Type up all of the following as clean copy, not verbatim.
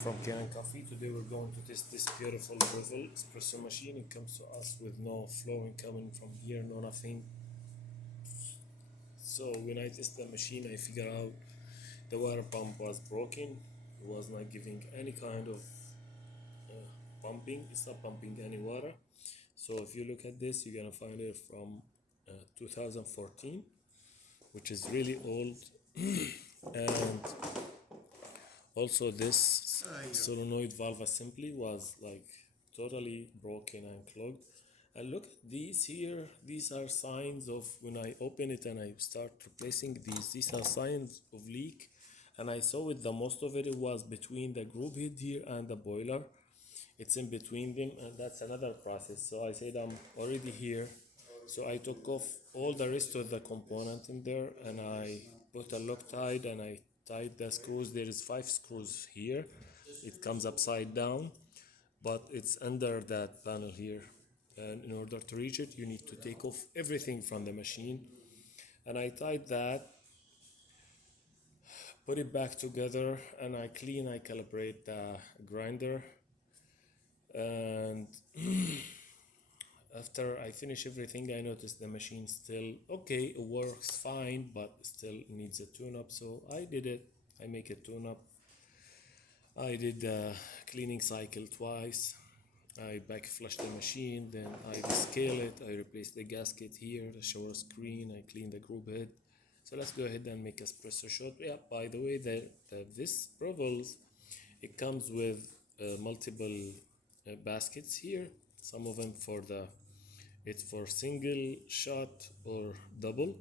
From Kanen Coffee. Today we're going to test this beautiful Breville Espresso machine. It comes to us with no flowing coming from here, no nothing. So when I test the machine, I figure out the water pump was broken. It was not giving any kind of pumping. It's not pumping any water. So if you look at this, you're gonna find it from 2014, which is really old. And also this solenoid valve assembly was like totally broken and clogged. And look at these here, these are signs of when I open it and I start replacing these are signs of leak. And I saw it, the most of it was between the group head here and the boiler. It's in between them, and that's another process. So I said I'm already here, so I took off all the rest of the component in there and I put a Loctite and I tied the screws. There is 5 screws here. It comes upside down, but it's under that panel here, and in order to reach it you need to take off everything from the machine. And I tied that, put it back together, and I calibrate the grinder. And after I finish everything, I noticed the machine still okay, it works fine, but still needs a tune-up. So I did it. I make a tune-up. I did the cleaning cycle twice. I back flush the machine, then I descale it. I replace the gasket here, the shower screen. I clean the group head. So let's go ahead and make espresso shot. Yeah, by the way, this Breville's, it comes with multiple baskets here. Some of them it's for single shot or double,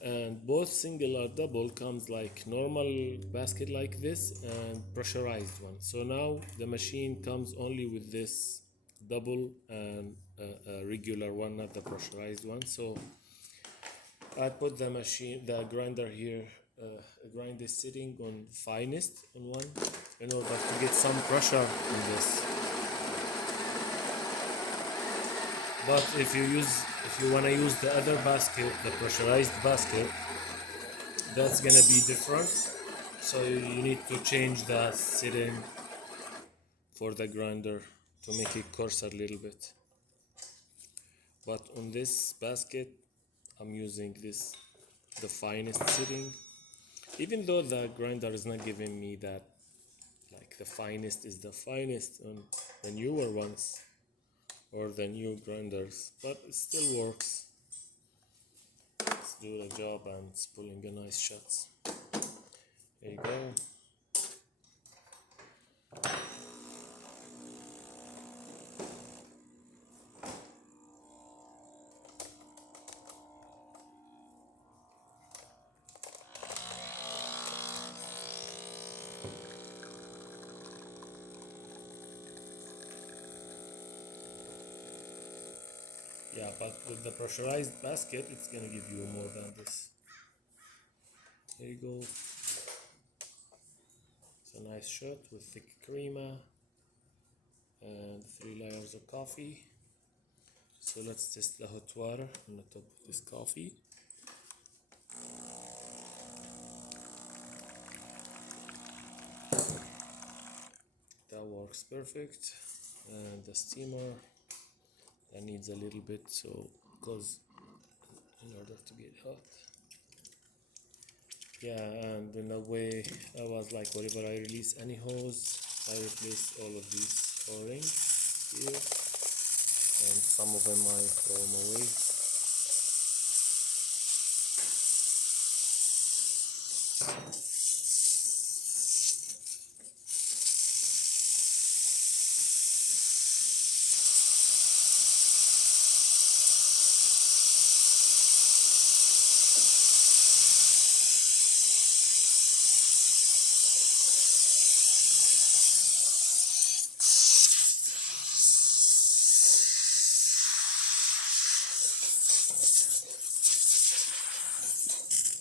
and both single or double comes like normal basket like this and pressurized one. So now the machine comes only with this double and a regular one, not the pressurized one. So I put the grinder here. Grind is sitting on finest on one in order to get some pressure in this. But if you want to use the other basket, the pressurized basket, that's gonna be different. So you need to change the setting for the grinder to make it coarser a little bit. But on this basket, I'm using the finest setting. Even though the grinder is not giving me that, like the finest is the finest on the newer ones or the new grinders, but it still works. Let's do the job, and it's pulling a nice shots. There you go. Yeah, but with the pressurized basket, it's gonna give you more than this. There you go. It's a nice shot with thick crema and 3 layers of coffee. So let's test the hot water on the top of this coffee. That works perfect. And the steamer, that needs a little bit, so because in order to get hot. Yeah, and in a way I was like, whenever I release any hose, I replace all of these O-rings here, and some of them I throw them away.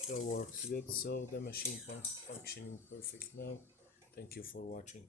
That works good, so the machine functioning perfect now. Thank you for watching.